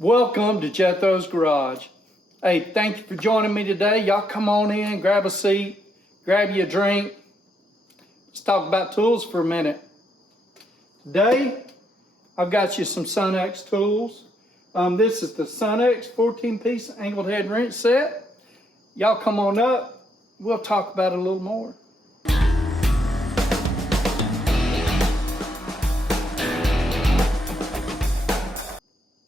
Welcome to Jethro's Garage. Hey, thank you for joining me today. Y'all come on in, grab a seat, grab you a drink. Let's talk about tools for a minute. Today, I've got you some Sunex tools. This is the Sunex 14-piece angled head wrench set. Y'all come on up. We'll talk about it a little more.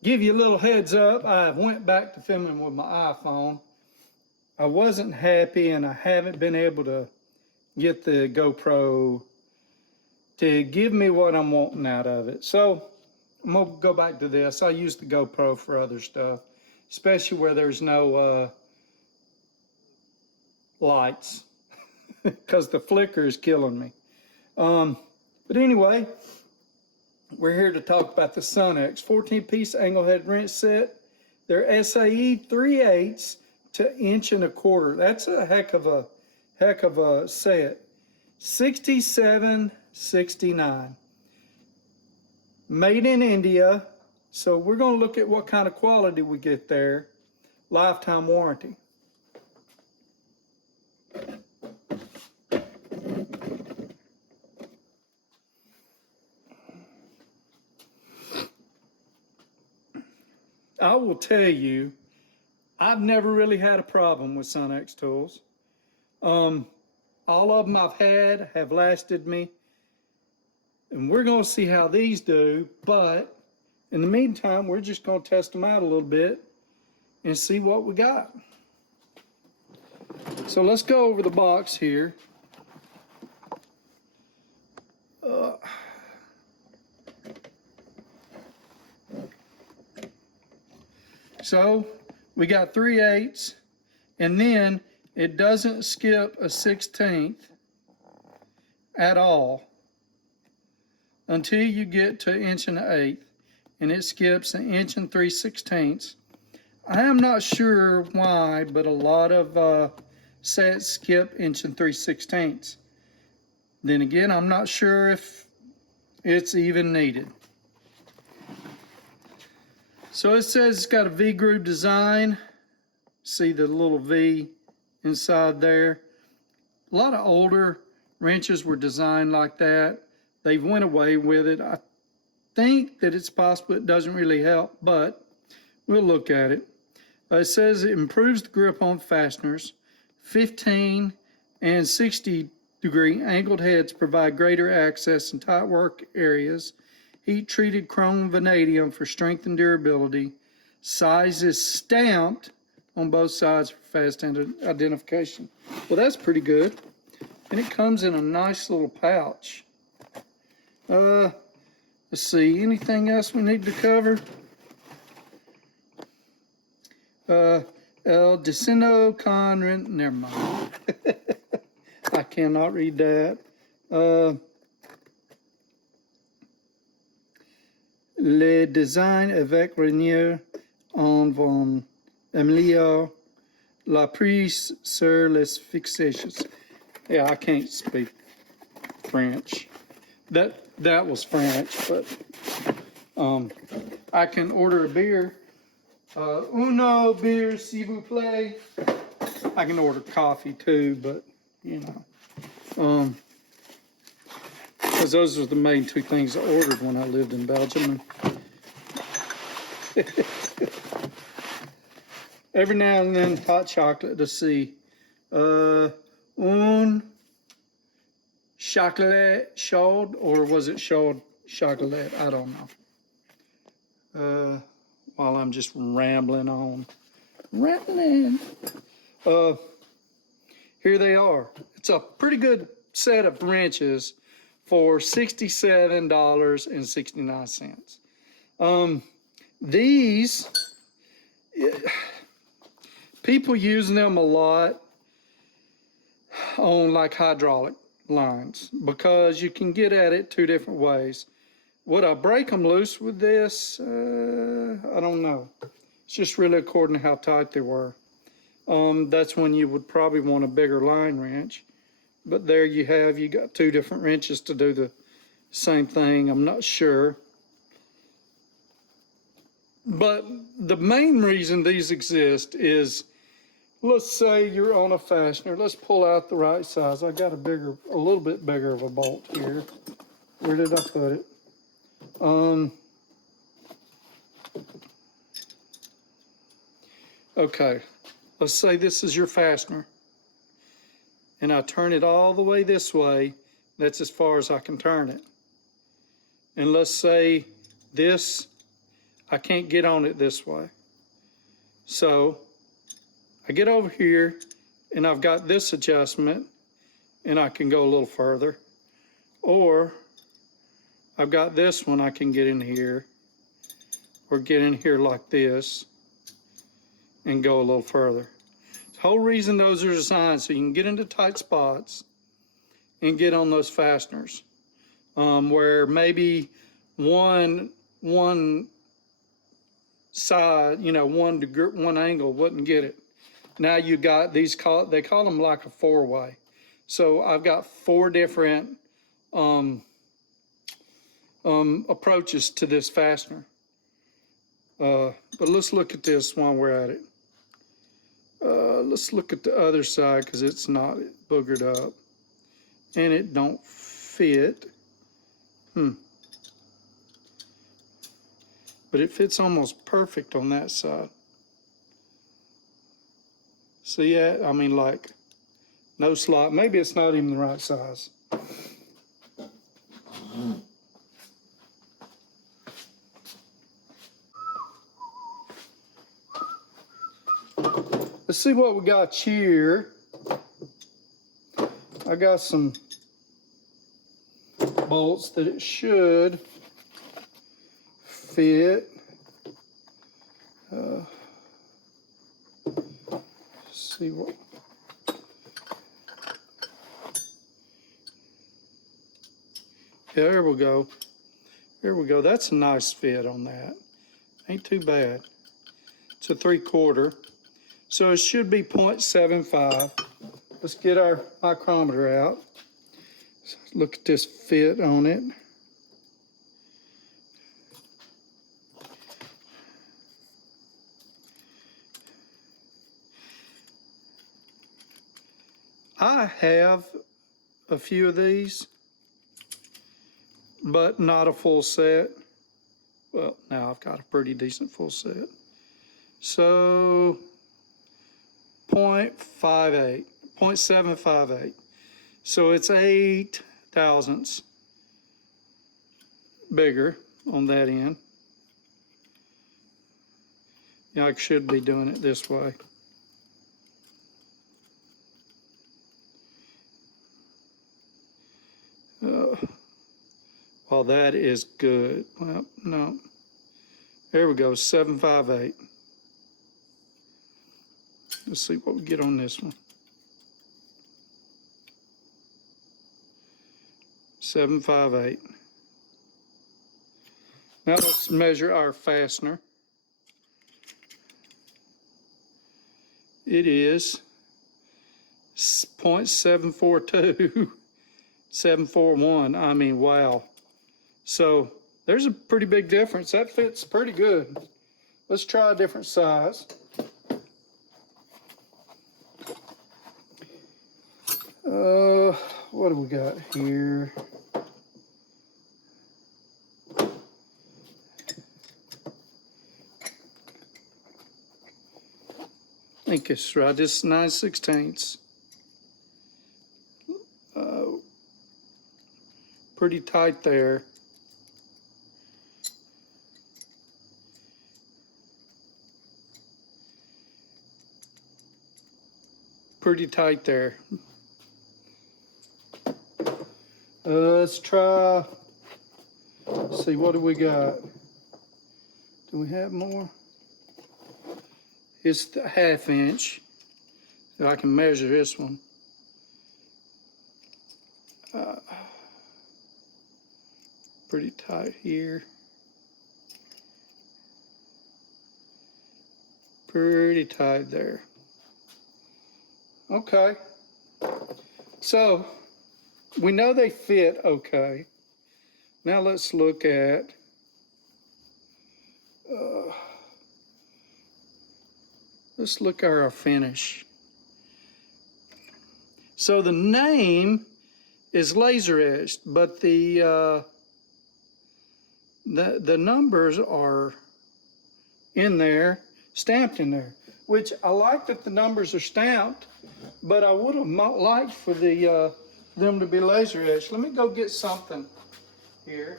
Give you a little heads up, I went back to filming with my iPhone. I wasn't happy and I haven't been able to get the GoPro to give me what I'm wanting out of it. So I'm gonna go back to this. I use the GoPro for other stuff, especially where there's no lights because the flicker is killing me. But anyway, we're here to talk about the Sunex 14-piece angle head wrench set. They're SAE 3/8 to 1 1/4. That's a heck of a set. $67.69. Made in India. So we're going to look at what kind of quality we get there. Lifetime warranty. I will tell you, I've never really had a problem with Sunex tools. All of them I've had have lasted me, and we're going to see how these do, but in the meantime, we're just going to test them out a little bit and see what we got. So let's go over the box here. So we got 3/8, and then it doesn't skip a 1/16 at all until you get to 1 1/8, and it skips 1 3/16. I am not sure why, but a lot of sets skip 1 3/16. Then again, I'm not sure if it's even needed. So it says it's got a V-groove design. See the little V inside there. A lot of older wrenches were designed like that. They've went away with it. I think that it's possible it doesn't really help, but we'll look at it. It says it improves the grip on fasteners. 15 and 60-degree angled heads provide greater access in tight work areas. Heat-treated chrome vanadium for strength and durability. Size is stamped on both sides for fast identification. Well, that's pretty good. And it comes in a nice little pouch. Let's see, anything else we need to cover? El Destino con... Never mind. I cannot read that. Le design avec Renier en vont améliorer la prise sur les fixations. Yeah, I can't speak French. That was French, but I can order a beer. Uno beer, s'il vous plaît. I can order coffee too, but you know. Because those are the main two things I ordered when I lived in Belgium. Every now and then, hot chocolate to see. Un chocolat chaud, or was it chaud chocolat? I don't know. While I'm just rambling on. Here they are. It's a pretty good set of wrenches for $67.69. These, people use them a lot on like hydraulic lines because you can get at it two different ways. Would I break them loose with this? I don't know. It's just really according to how tight they were. That's when you would probably want a bigger line wrench. But there you have, you got two different wrenches to do the same thing. I'm not sure. But the main reason these exist is, let's say you're on a fastener. Let's pull out the right size. I got a little bit bigger of a bolt here. Where did I put it? Okay, let's say this is your fastener. And I turn it all the way this way. That's as far as I can turn it. And let's say this, I can't get on it this way. So I get over here and I've got this adjustment and I can go a little further. Or I've got this one, I can get in here or get in here like this and go a little further. The whole reason those are designed so you can get into tight spots and get on those fasteners, where maybe one side, one angle wouldn't get it. Now you got these, they call them like a four-way. So I've got four different approaches to this fastener. But let's look at this while we're at it. Let's look at the other side because it's not boogered up and it don't fit. But it fits almost perfect on that side. See that? I mean, like, no slot. Maybe it's not even the right size. Let's see what we got here. I got some bolts that it should fit. See what. Yeah, there we go. There we go. That's a nice fit on that. Ain't too bad. It's a 3/4. So it should be 0.75. Let's get our micrometer out. Look at this fit on it. I have a few of these, but not a full set. Well, now I've got a pretty decent full set. So 0.58, 0.758. So it's 8 thousandths bigger on that end. Yeah, I should be doing it this way. Well, that is good. Well, no. There we go, 758. Let's see what we get on this one. 758. Now let's measure our fastener. It is 0.742, 741. I mean, wow. So there's a pretty big difference. That fits pretty good. Let's try a different size. What do we got here? I think it's right. This 9/16. Pretty tight there. Pretty tight there. Let's try, let's see, what do we got? Do we have more? It's the 1/2 inch. So I can measure this one. Pretty tight here. Pretty tight there. Okay. So we know they fit okay. Now let's look at let's look at our finish. So the name is laser etched, but the numbers are in there, stamped in there, which I like that the numbers are stamped, but I would have liked for them to be laser etched. Let me go get something here.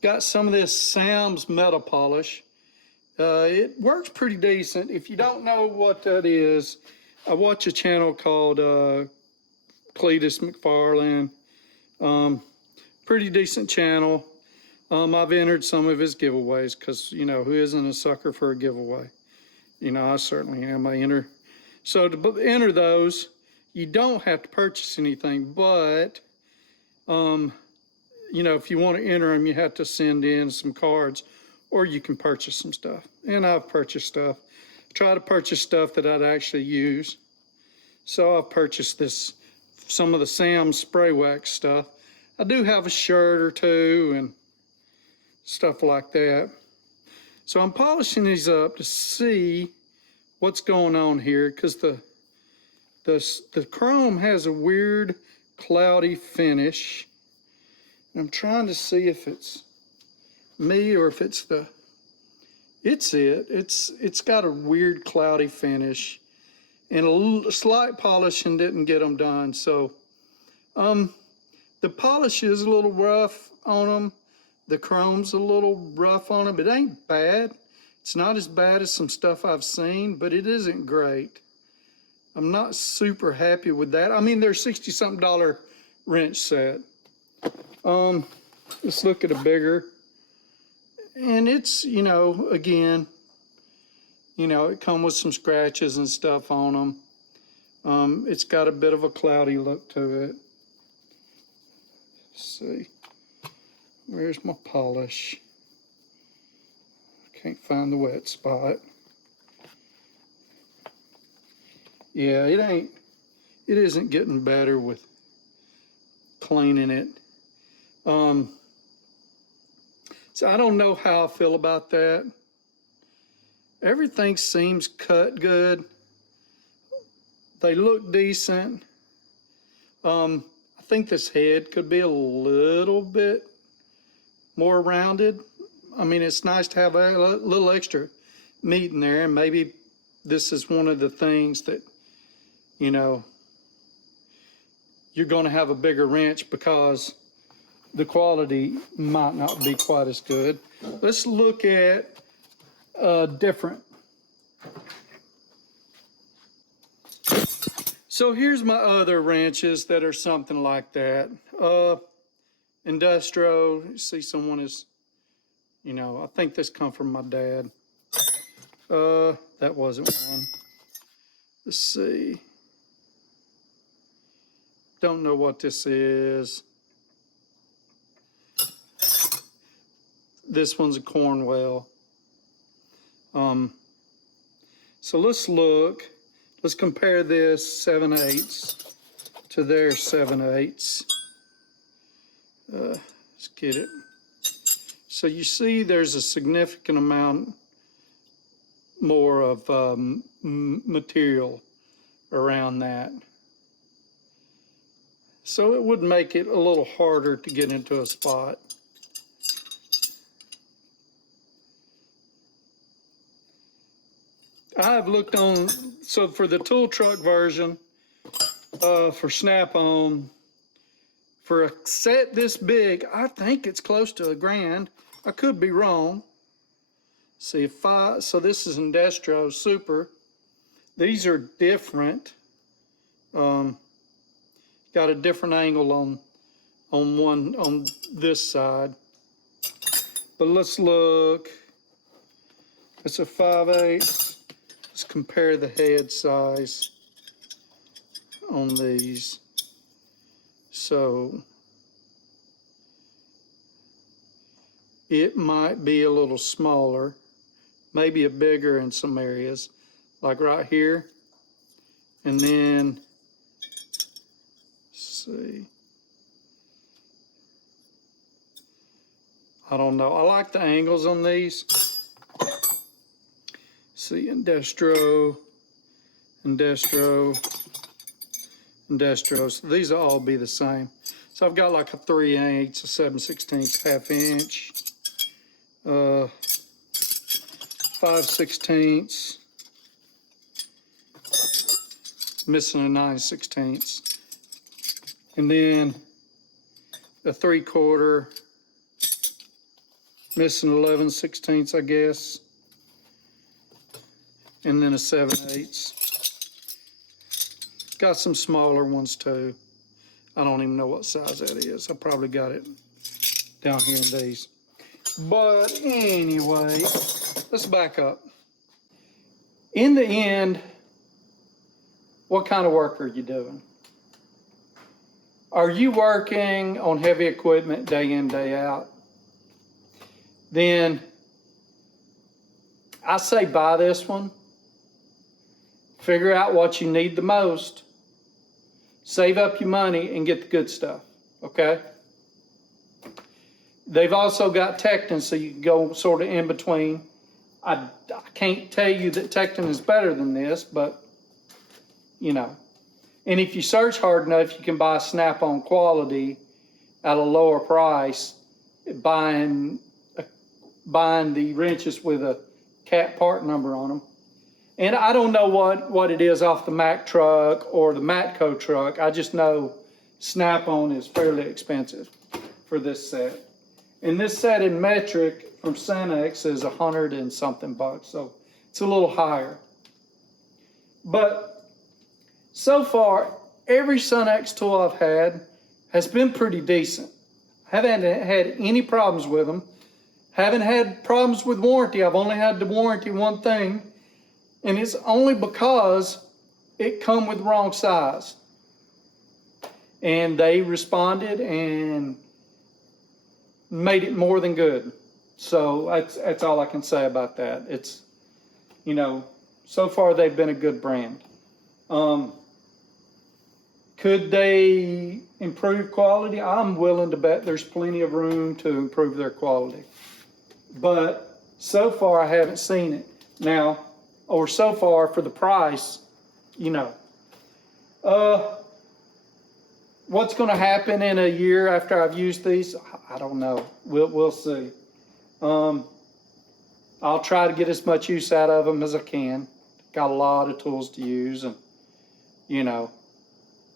Got some of this Sam's metal polish. It works pretty decent. If you don't know what that is, I watch a channel called Cletus McFarlane. Pretty decent channel. I've entered some of his giveaways because, you know, who isn't a sucker for a giveaway? You know, I certainly am. I enter. So to enter those, you don't have to purchase anything, but you know, if you want to enter them, you have to send in some cards, or you can purchase some stuff. And I've purchased stuff. Try to purchase stuff that I'd actually use. So I've purchased some of the Sam's spray wax stuff. I do have a shirt or two and stuff like that. So I'm polishing these up to see what's going on here, because the chrome has a weird cloudy finish. I'm trying to see if it's me or if it's it's got a weird cloudy finish, and a slight polishing didn't get them done. So the polish is a little rough on them. The chrome's a little rough on them. It ain't bad. It's not as bad as some stuff I've seen, but it isn't great. I'm not super happy with that. I mean, they're $60-something wrench set. Let's look at a bigger, and it's, you know, again, you know, it comes with some scratches and stuff on them. It's got a bit of a cloudy look to it. Let's see, where's my polish? Can't find the wet spot. Yeah, it isn't getting better with cleaning it. So I don't know how I feel about that. Everything seems cut good. They look decent. I think this head could be a little bit more rounded. I mean, it's nice to have a little extra meat in there, and maybe this is one of the things that, you know, you're going to have a bigger wrench because the quality might not be quite as good. Let's look at different. So here's my other wrenches that are something like that. Industro, you see someone is, you know, I think this come from my dad. That wasn't one. Let's see. Don't know what this is. This one's a Cornwell. So let's look. Let's compare this 7/8 to their 7/8. Let's get it. So you see there's a significant amount more of material around that. So it would make it a little harder to get into a spot. I've looked on, so for the tool truck version, for Snap-on, for a set this big, I think it's close to $1,000. I could be wrong. See, so this is Industro Super. These are different. Got a different angle on this side. But let's look. It's a 5/8. Let's compare the head size on these. So it might be a little smaller, maybe a bigger in some areas, like right here. And then, let's see. I don't know. I like the angles on these. See, Indestro, Indestro, Indestro. So these will all be the same. So I've got like a 3/8, a 7/16, ½ inch, 5/16, missing a 9/16, and then a 3/4, missing 11/16, I guess, and then a 7/8. Got some smaller ones too. I don't even know what size that is. I probably got it down here in these. But anyway, let's back up. In the end, what kind of work are you doing? Are you working on heavy equipment day in, day out? Then I say buy this one. Figure out what you need the most. Save up your money and get the good stuff, okay? They've also got Tecton, so you can go sort of in between. I can't tell you that Tecton is better than this, but, you know. And if you search hard enough, you can buy Snap-on quality at a lower price, buying the wrenches with a cat part number on them. And I don't know what it is off the Mack truck or the Matco truck. I just know Snap-on is fairly expensive for this set. And this set in metric from Sunex is $100 and something bucks, so it's a little higher. But so far, every Sunex tool I've had has been pretty decent. Haven't had any problems with them. Haven't had problems with warranty. I've only had to warranty one thing, and it's only because it come with the wrong size. And they responded and made it more than good. So that's all I can say about that. It's, you know, so far they've been a good brand. Could they improve quality? I'm willing to bet there's plenty of room to improve their quality. But so far I haven't seen it. Now, or so far for the price, you know. What's going to happen in a year after I've used these? I don't know. We'll see. I'll try to get as much use out of them as I can. Got a lot of tools to use, and you know,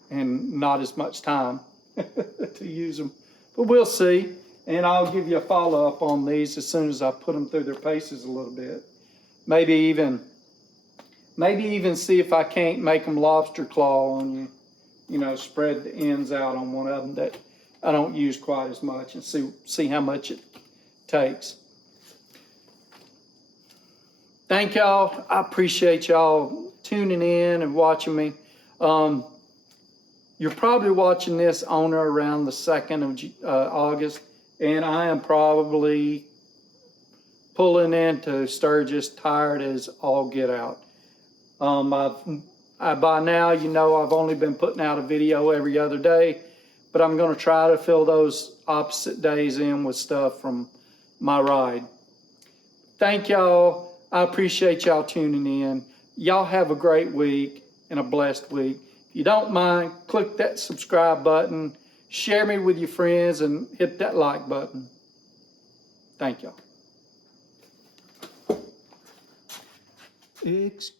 and not as much time to use them. But we'll see, and I'll give you a follow-up on these as soon as I put them through their paces a little bit. Maybe even see if I can't make them lobster claw on you. You know, spread the ends out on one of them that I don't use quite as much, and see how much it takes. Thank y'all. I appreciate y'all tuning in and watching me. You're probably watching this on or around the 2nd of August, and I am probably pulling into Sturgis, tired as all get out. By now, you know, I've only been putting out a video every other day, but I'm going to try to fill those opposite days in with stuff from my ride. Thank y'all. I appreciate y'all tuning in. Y'all have a great week and a blessed week. If you don't mind, click that subscribe button, share me with your friends, and hit that like button. Thank y'all. Excuse